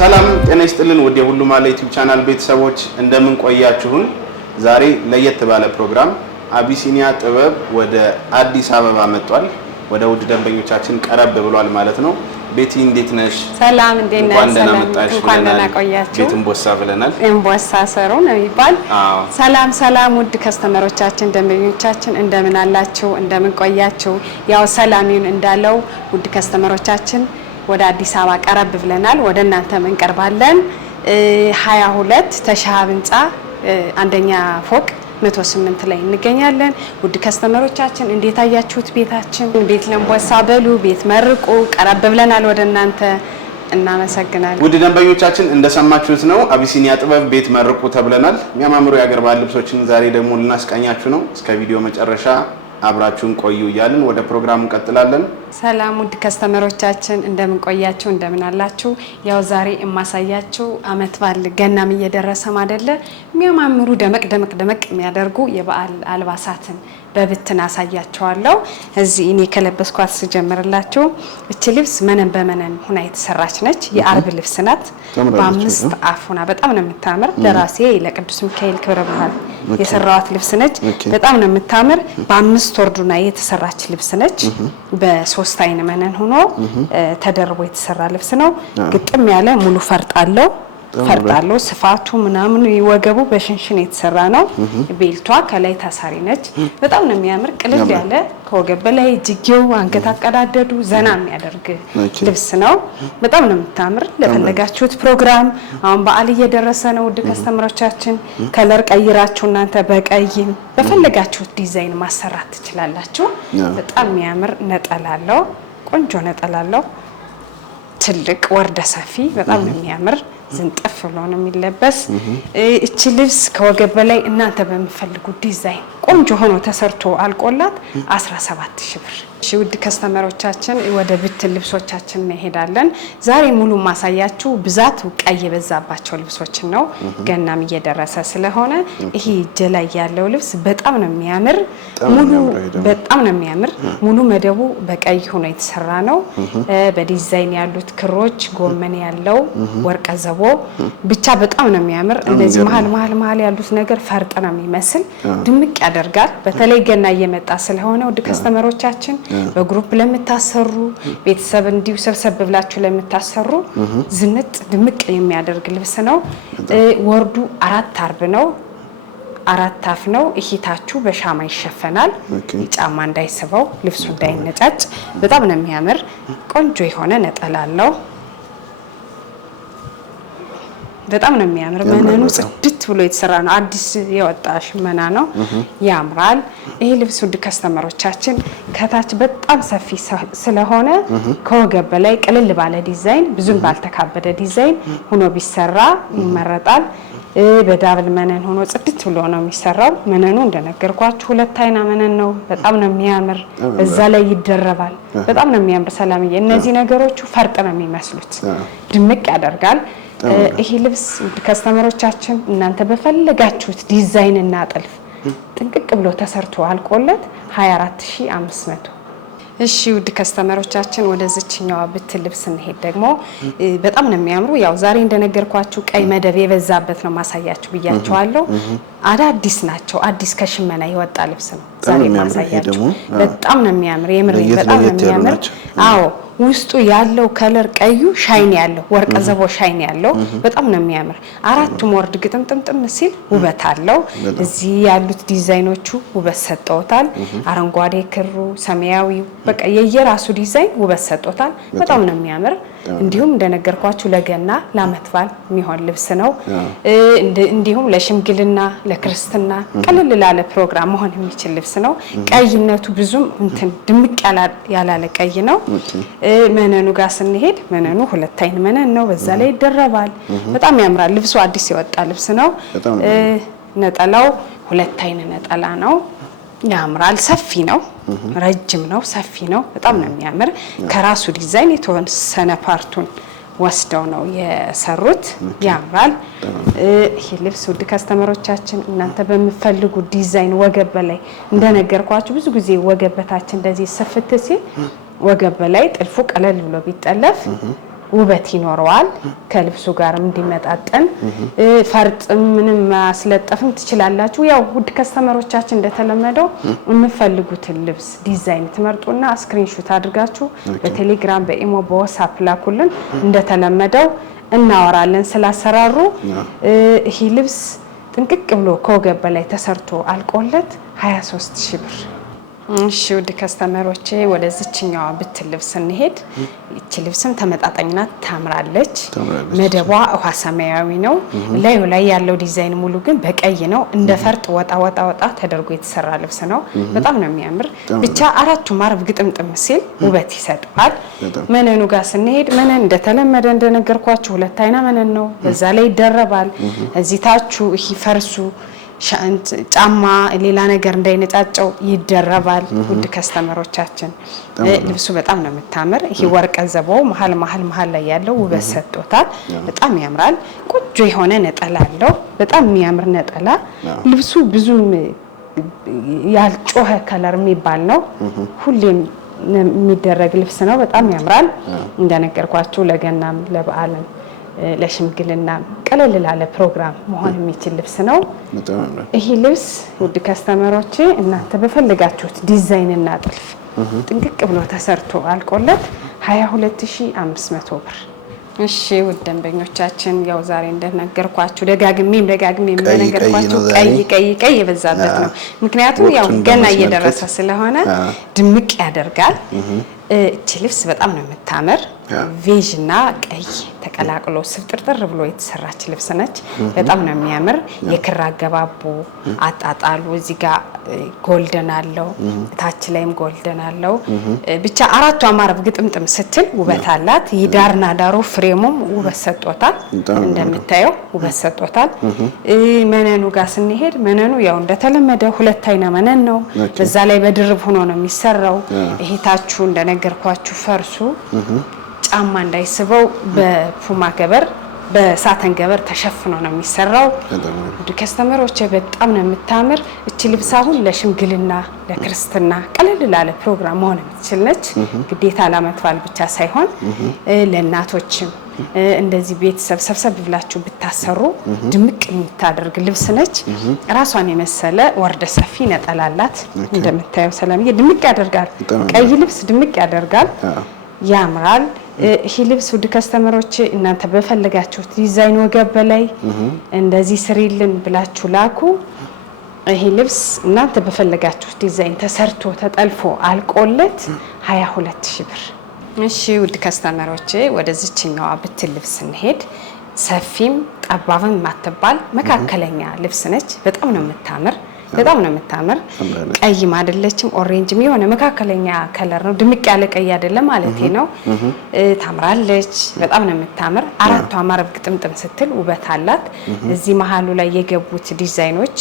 ሰላም ጤና ይስጥልን ወደ ሁሉ ማለ ዩቲዩብ ቻናል ቤተሰቦች እንደምን ቆያችሁን? ዛሬ ለየት ባለ ፕሮግራም አቢሲኒያ ጥበብ ወደ አዲስ አበባ መጥቷል። ወደ ውድ ደንበኞቻችን ቀረብ ብሏል ማለት ነው። ቤቲ እንዴት ነሽ? ሰላም እንዴት ነሽ? እንኳን ደህና ቆያችሁ። ቤት እንቦሳ ብለናል። እንቦሳ ሰሩ ነው ይባል። ሰላም ውድ ከስተመሮቻችን ደንበኞቻችን እንደምን አላችሁ? እንደምን ቆያችሁ? ያው ሰላሚውን እንዳለው ውድ ከስተመሮቻችን ወደ አዲስ አበባ ቀረብ ብለናል። ወደ እናንተ እንቀርባለን። 22 ተሻሃብ ህንጻ አንደኛ ፎቅ 108 ላይ እንገኛለን። ውድ ከስተመሮቻችን እንዴት አያችሁት? ቤታችን ቤት ለምቦሳ በሉ ቤት መርቁ ቀረብ ብለናል ወደ እናንተ። እናመሰግናለን። ውድ ደንበኞቻችን እንደሰማችሁት ነው አቢሲኒያ ጥበብ ቤት መርቁ ተብለናል። የሚያማምሩ የአገር ባህል ልብሶችን ዛሬ ደግሞ ልናስቃኛችሁ ነው። እስከ ቪዲዮ መጨረሻ አብራችሁን ቆዩ እያልን ወደ ፕሮግራሙ እንቀጥላለን። ሰላም ውድ ከስተመሮቻችን እንደምን ቆያችሁ? እንደምን አላችሁ? ያው ዛሬ የማሳያችሁ አመት በዓል ገናም እየደረሰ አይደለ? የሚያማምሩ ደመቅ የሚያደርጉ የበዓል አልባሳትን በብትን አሳያችኋለሁ። እዚህ እኔ ከለበስኳት ስጀምርላችሁ እቺ ልብስ መነን በመነን ሆና የተሰራች ነች። የአርብ ልብስ ናት። በአምስት አፍ ሆና በጣም ነው የምታምር። ለራሴ ለቅዱስ ሚካኤል ክብረ በዓል የሰራዋት ልብስ ነች። በጣም ነው የምታምር። በአምስት ወርዱና የተሰራች ልብስ ነች። በሶስት አይን መነን ሆኖ ተደርቦ የተሰራ ልብስ ነው። ግጥም ያለ ሙሉ ፈርጣለው ስፋቱ ምናምን ይወገቡ በሽንሽን የተሰራ ነው። ቤልቷ ከላይ ታሳሪ ነች። በጣም ነው የሚያምር። ቅልል ያለ ከወገብ በላይ እጅጌው አንገት አቀዳደዱ ዘና የሚያደርግ ልብስ ነው። በጣም ነው የምታምር። ለፈለጋችሁት ፕሮግራም አሁን በዓል እየደረሰ ነው። ውድ ከስተመሮቻችን ከለር ቀይራችሁ እናንተ በቀይም በፈለጋችሁት ዲዛይን ማሰራት ትችላላችሁ። በጣም የሚያምር ነጠላለው፣ ቆንጆ ነጠላለው፣ ትልቅ ወርደ ሰፊ በጣም ነው የሚያምር። ዝንጥፍ ብሎ ነው የሚለበስ። እቺ ልብስ ከወገብ በላይ እናንተ በመፈልጉት ዲዛይን ቆንጆ ሆኖ ተሰርቶ አልቆላት 17000 ብር። እሺ ውድ ከስተመሮቻችን ወደ ብትን ልብሶቻችን እንሄዳለን። ዛሬ ሙሉ ማሳያችሁ ብዛት ቀይ የበዛባቸው ልብሶችን ነው። ገናም እየደረሰ ስለሆነ ይሄ እጅ ላይ ያለው ልብስ በጣም ነው የሚያምር። ሙሉ መደቡ በቀይ ሆኖ የተሰራ ነው። በዲዛይን ያሉት ክሮች ጎመን ያለው ወርቀ ዘቦ ብቻ በጣም ነው የሚያምር። እንደዚህ መሃል ያሉት ነገር ፈርጥ ነው የሚመስል ድምቅ ያደርጋል። በተለይ ገና እየመጣ ስለሆነ ውድ ከስተመሮቻችን በግሩፕ ለምታሰሩ ቤተሰብ እንዲው ሰብሰብ ብላችሁ ለምታሰሩ ዝንጥ ድምቅ የሚያደርግ ልብስ ነው። ወርዱ 4 አርብ ነው። 4 አፍ ነው። እሂታችሁ በሻማ ይሸፈናል። ጫማ እንዳይስበው ልብሱ እንዳይነጫጭ በጣም ነው የሚያምር። ቆንጆ የሆነ ነጠላ አለው። በጣም ነው የሚያምር። መነኑ ጽድት ብሎ የተሰራ ነው። አዲስ የወጣ ሽመና ነው። ያምራል። ይሄ ልብስ ውድ ከስተመሮቻችን ከታች በጣም ሰፊ ስለሆነ ከወገብ በላይ ቅልል ባለ ዲዛይን ብዙም ባልተካበደ ዲዛይን ሆኖ ቢሰራ ይመረጣል። በዳብል መነን ሆኖ ጽድት ብሎ ነው የሚሰራው። መነኑ እንደነገርኳችሁ 2 አይና መነን ነው። በጣም ነው የሚያምር። በዛ ላይ ይደረባል። በጣም ነው የሚያምር። ሰላምዬ እነዚህ ነገሮቹ ፈርጥ ነው የሚመስሉት። ድምቅ ያደርጋል። ይሄ ልብስ ከስተመሮቻችን እናንተ በፈለጋችሁት ዲዛይን እና ጥልፍ ጥንቅቅ ብሎ ተሰርቶ አልቆለት 24500። እሺ ውድ ከስተመሮቻችን ወደዚህኛው ብት ልብስ እንሄድ። ደግሞ በጣም ነው የሚያምሩ። ያው ዛሬ እንደነገርኳችሁ ቀይ መደብ የበዛበት ነው ማሳያችሁ ብያችኋለሁ። አዳዲስ ናቸው። አዲስ ከሽመና የወጣ ልብስ ነው ዛሬ ማሳያችሁ። በጣም ነው የሚያምር። የምር በጣም ነው የሚያምር። አዎ ውስጡ ያለው ከለር ቀዩ ሻይን ያለው ወርቀ ዘቦ ሻይን ያለው በጣም ነው የሚያምር። 4ቱም ወርድ ግጥምጥም ሲል ውበት አለው። እዚህ ያሉት ዲዛይኖቹ ውበት ሰጠውታል። አረንጓዴ ክሩ፣ ሰማያዊው በቃ የየራሱ ዲዛይን ውበት ሰጠውታል። በጣም ነው የሚያምር። እንዲሁም እንደነገርኳችሁ ለገና ለአመት በዓል የሚሆን ልብስ ነው። እንዲሁም ለሽምግልና ለክርስትና ቀለል ላለ ፕሮግራም መሆን የሚችል ልብስ ነው። ቀይነቱ ብዙም ድምቅ ያላለ ቀይ ነው። መነኑ ጋር ስንሄድ መነኑ 2 አይን መነን ነው። በዛ ላይ ይደረባል። በጣም ያምራል። ልብሱ አዲስ የወጣ ልብስ ነው። ነጠላው 2 አይን ነጠላ ነው። ያምራል። ሰፊ ነው። ረጅም ነው። ሰፊ ነው። በጣም ነው የሚያምር። ከራሱ ዲዛይን የተወሰነ ፓርቱን ወስደው ነው የሰሩት። ያምራል። ይሄ ልብስ ውድ ከስተመሮቻችን እናንተ በሚፈልጉ ዲዛይን ወገብ በላይ እንደነገርኳችሁ ብዙ ጊዜ ወገብ በታች እንደዚህ ስፍት ሲል ወገብ በላይ ጥልፉ ቀለል ብሎ ቢጠለፍ ውበት ይኖረዋል ከልብሱ ጋር እንዲመጣጠን ፈርጥ ምንም ማስለጠፍም ትችላላችሁ ያው ውድ ከስተመሮቻችን እንደተለመደው የምትፈልጉትን ልብስ ዲዛይን ትመርጡና ስክሪንሾት አድርጋችሁ በቴሌግራም በኢሞ በዋትስአፕ ላኩልን እንደተለመደው እናወራለን ስላሰራሩ ይሄ ልብስ ጥንቅቅ ብሎ ከወገብ በላይ ተሰርቶ አልቆለት 23000 ብር እሺ ውድ ከስተመሮቼ ወደዚህኛው ብትል ልብስ እንሄድ እቺ ልብስም ተመጣጣኝና ታምራለች መደቧ ውሃ ሰማያዊ ነው ላይ ያለው ዲዛይን ሙሉ ግን በቀይ ነው እንደ ፈርጥ ወጣ ተደርጎ የተሰራ ልብስ ነው በጣም ነው የሚያምር ብቻ አራቱ ማርብ ግጥምጥም ሲል ውበት ይሰጣል መነኑ ጋር ስንሄድ መነን እንደተለመደ እንደነገርኳችሁ ሁለት አይና መነን ነው በዛ ላይ ይደረባል እዚህ ታቹ ይሄ ፈርሱ ጫማ ሌላ ነገር እንዳይነጫጨው ይደረባል ውድ ከስተመሮቻችን ልብሱ በጣም ነው የምታምር ይሄ ወርቀ ዘቦው መሃል ላይ ያለው ውበት ሰጥቶታል በጣም ያምራል ቆጆ የሆነ ነጠላ አለው በጣም የሚያምር ነጠላ ልብሱ ብዙም ያልጮኸ ከለር የሚባል ነው ሁሌም የሚደረግ ልብስ ነው በጣም ያምራል እንደነገርኳችሁ ለገናም ለበዓልም ለሽምግልና ቀለል ላለ ፕሮግራም መሆን የሚችል ልብስ ነው ይሄ ልብስ ውድ ከስተመሮቼ እናንተ በፈልጋችሁት ዲዛይን እና ጥልፍ ጥንቅቅ ብሎ ተሰርቶ አልቆለት 22500 ብር እሺ ውድ ደንበኞቻችን ያው ዛሬ እንደነገርኳችሁ ደጋግሜ እንደነገርኳችሁ ቀይ የበዛበት ነው ምክንያቱም ያው ገና እየደረሰ ስለሆነ ድምቅ ያደርጋል እቺ ልብስ በጣም ነው የምታምር ቬጅና ቀይ ተቀላቅሎ ስብጥርጥር ብሎ የተሰራች ልብስ ነች በጣም ነው የሚያምር የክር አገባቡ አጣጣሉ እዚህ ጋር ጎልደን አለው ታች ላይም ጎልደን አለው ብቻ አራቱ አማረብ ግጥምጥም ስትል ውበት አላት ይዳርና ዳሩ ፍሬሙም ውበት ሰጥቶታል እንደምታየው ውበት ሰጥቶታል መነኑ ጋር ስንሄድ መነኑ ያው እንደተለመደ ሁለት አይና መነን ነው በዛ ላይ በድርብ ሆኖ ነው የሚሰራው ይሄ ታቹ እንደነገርኳችሁ ፈርሱ ጫማ እንዳይስበው በፑማ ገበር በሳተን ገበር ተሸፍኖ ነው የሚሰራው ከስተመሮቼ በጣም ነው የምታምር እቺ ልብስ አሁን ለሽምግልና ለክርስትና ቀለል ላለ ፕሮግራም መሆን የምትችል ነች ግዴታ ለማትባል ብቻ ሳይሆን ለእናቶችም እንደዚህ ቤተሰብ ሰብሰብ ብላችሁ ብታሰሩ ድምቅ የምታደርግ ልብስ ነች ራሷን የመሰለ ወርደ ሰፊ ነጠላላት እንደምታየው ሰላምዬ ድምቅ ያደርጋል ቀይ ልብስ ድምቅ ያደርጋል ያምራል ይሄ ልብስ ውድ ከስተመሮቼ እናንተ በፈልጋችሁት ዲዛይን ወገብ በላይ እንደዚህ ስሪልን ብላችሁ ላኩ ይሄ ልብስ እናንተ በፈልጋችሁት ዲዛይን ተሰርቶ ተጠልፎ አልቆለት 22000 ብር እሺ ውድ ከስተመሮቼ ወደዚህኛው ብትል ልብስ እንሄድ ሰፊም ጠባብም ማተባል መካከለኛ ልብስ ነች በጣም ነው የምታምር በጣም ነው የምታምር ቀይም አይደለችም ኦሬንጅም የሆነ መካከለኛ ከለር ነው ድምቅ ያለ ቀይ አይደለም ማለቴ ነው ታምራለች በጣም ነው የምታምር አራቱ አማረብ ግጥምጥም ስትል ውበት አላት እዚህ መሃሉ ላይ የገቡት ዲዛይኖች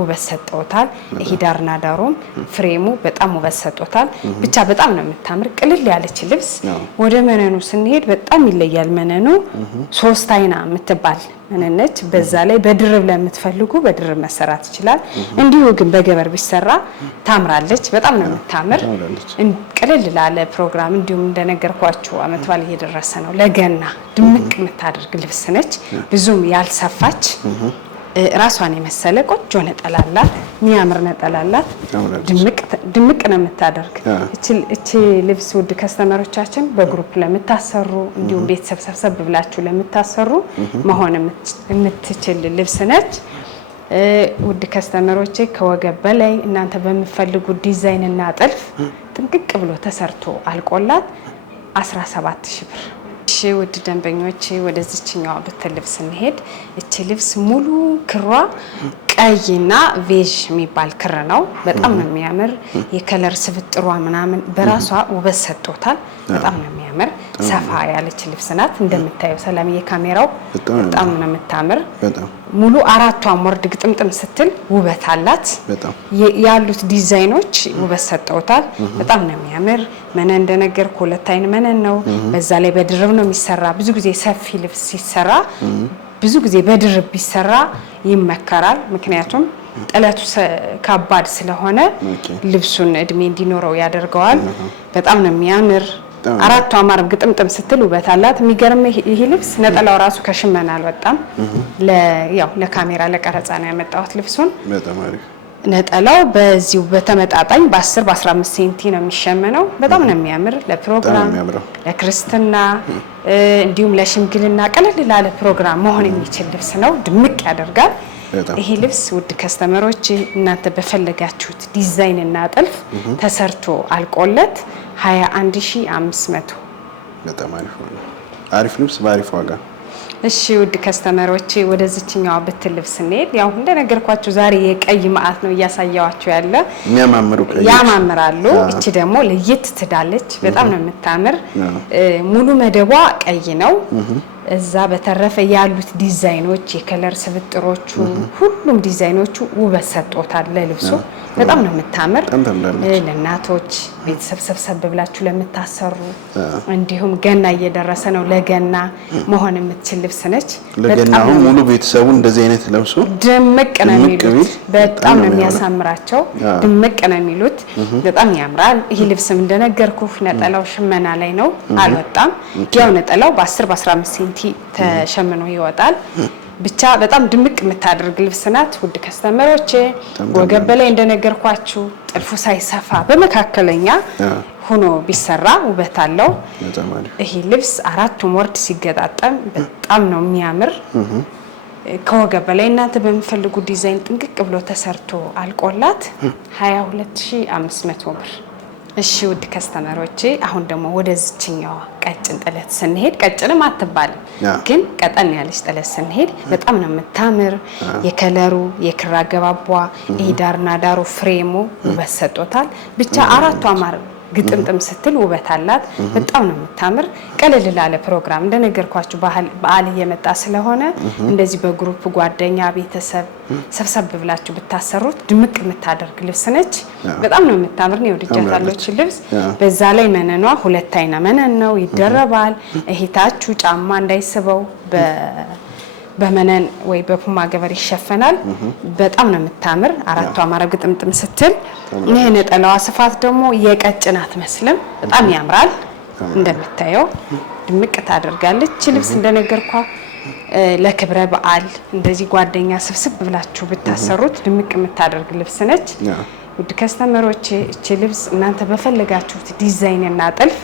ውበት ሰጥተውታል ይሄ ዳርና ዳሩም ፍሬሙ በጣም ውበት ሰጥቶታል ብቻ በጣም ነው የምታምር ቅልል ያለች ልብስ ወደ መነኑ ስንሄድ በጣም ይለያል መነኑ ሶስት አይና የምትባል መነነች በዛ ላይ በድርብ ለምትፈልጉ በድርብ መሰራት ይችላል እንዲሁ ግን በገበር ቢሰራ ታምራለች በጣም ነው የምታምር ቅልል ላለ ፕሮግራም እንዲሁም እንደነገርኳችሁ አመት ባል እየደረሰ ነው ለገና ድምቅ የምታደርግ ልብስ ነች ብዙም ያልሰፋች ራሷን የመሰለ ቆጆ ነጠላላት የሚያምር ነጠላላት ድምቅ ነው የምታደርግ እቺ ልብስ ውድ ከስተመሮቻችን በግሩፕ ለምታሰሩ እንዲሁም ቤተሰብ ሰብሰብ ብላችሁ ለምታሰሩ መሆን የምትችል ልብስ ነች ውድ ከስተመሮቼ ከወገብ በላይ እናንተ በሚፈልጉት ዲዛይን እና ጥልፍ ጥንቅቅ ብሎ ተሰርቶ አልቆላት 17000 ብር እሺ ውድ ደንበኞቼ ወደዚህኛው ብትል ልብስ እንሄድ እቺ ልብስ ሙሉ ክሯ ቀይና ቬጅ የሚባል ክር ነው በጣም ነው የሚያምር የከለር ስብጥሯ ምናምን በራሷ ውበት ሰጥቶታል በጣም ነው የሚያምር ሰፋ ያለች ልብስ ናት እንደምታየው ሰላምዬ ካሜራው በጣም ነው የምታምር ሙሉ አራቷም ወርድ ግጥምጥም ስትል ውበት አላት ያሉት ዲዛይኖች ውበት ሰጥተውታል በጣም ነው የሚያምር መነን እንደነገርኩ ሁለት አይን መነን ነው በዛ ላይ በድርብ ነው የሚሰራ ብዙ ጊዜ ሰፊ ልብስ ሲሰራ ብዙ ጊዜ በድርብ ቢሰራ ይመከራል ምክንያቱም ጥለቱ ከባድ ስለሆነ ልብሱን እድሜ እንዲኖረው ያደርገዋል በጣም ነው የሚያምር አራቱ አማር ግጥምጥም ስትል ውበት አላት። የሚገርም ይሄ ልብስ ነጠላው ራሱ ከሽመና አልወጣም። ያው ለካሜራ ለቀረጻ ነው ያመጣሁት ልብሱን። በጣም አሪፍ ነጠላው በዚሁ በተመጣጣኝ በ10 በ15 ሴንቲ ነው የሚሸመነው። በጣም ነው የሚያምር ለፕሮግራም ለክርስትና እንዲሁም ለሽምግልና ቀለል ላለ ፕሮግራም መሆን የሚችል ልብስ ነው። ድምቅ ያደርጋል። ይሄ ልብስ ውድ ከስተመሮች እናንተ በፈለጋችሁት ዲዛይን እና ጥልፍ ተሰርቶ አልቆለት 21500 በጣም አሪፍ ልብስ በአሪፍ ዋጋ። እሺ ውድ ከስተመሮቼ ወደዚህኛው ብትል ልብስ እንሄድ። ያው እንደነገርኳችሁ ዛሬ የቀይ ማአት ነው እያሳያችሁ ያለ የሚያማምሩ ቀይ ያማምራሉ። እቺ ደግሞ ለየት ትዳለች። በጣም ነው የምታምር። ሙሉ መደቧ ቀይ ነው። እዛ በተረፈ ያሉት ዲዛይኖች የከለር ስብጥሮቹ ሁሉም ዲዛይኖቹ ውበት ሰጥቶታል ለልብሱ። በጣም ነው የምታምር። ለእናቶች ቤተሰብ ሰብሰብ ብላችሁ ለምታሰሩ እንዲሁም ገና እየደረሰ ነው ለገና መሆን የምትችል ልብስ ነች። ለገናው ሙሉ ቤተሰቡ እንደዚህ አይነት ለብሶ ድምቅ ነው የሚሉት። በጣም ነው የሚያሳምራቸው። ድምቅ ነው የሚሉት። በጣም ያምራል። ይሄ ልብስም እንደነገርኩህ ነጠላው ሽመና ላይ ነው አልወጣም። ያው ነጠላው በ10 በ15 ሴንቲ ተሸምኖ ይወጣል። ብቻ በጣም ድምቅ የምታደርግ ልብስ ናት። ውድ ከስተመሮቼ ወገብ በላይ እንደነገርኳችሁ ጥልፉ ሳይሰፋ በመካከለኛ ሆኖ ቢሰራ ውበት አለው። ይሄ ልብስ አራቱም ወርድ ሲገጣጠም በጣም ነው የሚያምር። ከወገብ በላይ እናንተ በሚፈልጉ ዲዛይን ጥንቅቅ ብሎ ተሰርቶ አልቆላት 22500 ብር። እሺ ውድ ከስተመሮቼ አሁን ደግሞ ወደዚህኛው ቀጭን ጥለት ስንሄድ ቀጭንም አትባልም ግን ቀጠን ያለች ጥለት ስንሄድ በጣም ነው የምታምር። የከለሩ የክራ አገባቧ ዳርና ዳሩ ፍሬሙ ውበት ሰጥቶታል። ብቻ አራቱ አማር ግጥምጥም ስትል ውበት አላት። በጣም ነው የምታምር። ቀለል ላለ ፕሮግራም እንደነገርኳችሁ በዓል እየመጣ ስለሆነ እንደዚህ በግሩፕ ጓደኛ ቤተሰብ ሰብሰብ ብላችሁ ብታሰሩት ድምቅ የምታደርግ ልብስ ነች። በጣም ነው የምታምር። ነው ወድጃታለሁ ልብስ። በዛ ላይ መነኗ ሁለት አይና መነን ነው ይደረባል። እህታችሁ ጫማ እንዳይስበው በመነን ወይ በፑማ ገበር ይሸፈናል። በጣም ነው የምታምር። አራቱ አማረ ግጥምጥም ስትል ይሄ ነጠላዋ ስፋት ደግሞ የቀጭን አትመስልም። በጣም ያምራል። እንደምታየው ድምቅ ታደርጋለች። ልብስ እንደነገርኳ ለክብረ በዓል እንደዚህ ጓደኛ ስብስብ ብላችሁ ብታሰሩት ድምቅ የምታደርግ ልብስ ነች። ውድ ከስተመሮቼ እቺ ልብስ እናንተ በፈለጋችሁት ዲዛይን እና ጥልፍ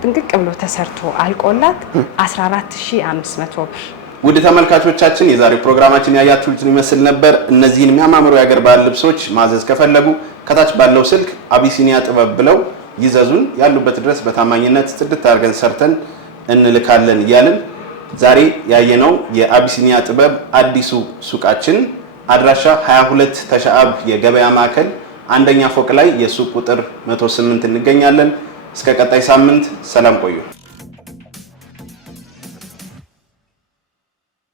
ጥንቅቅ ብሎ ተሰርቶ አልቆላት 14500 ብር። ውድ ተመልካቾቻችን የዛሬው ፕሮግራማችን ያያችሁትን ይመስል ነበር። እነዚህን የሚያማምሩ የሀገር ባህል ልብሶች ማዘዝ ከፈለጉ ከታች ባለው ስልክ አቢሲኒያ ጥበብ ብለው ይዘዙን። ያሉበት ድረስ በታማኝነት ጽድት አድርገን ሰርተን እንልካለን እያልን ዛሬ ያየነው የአቢሲኒያ ጥበብ አዲሱ ሱቃችን አድራሻ 22 ተሻአብ የገበያ ማዕከል አንደኛ ፎቅ ላይ የሱቅ ቁጥር 108 እንገኛለን። እስከ ቀጣይ ሳምንት ሰላም ቆዩ።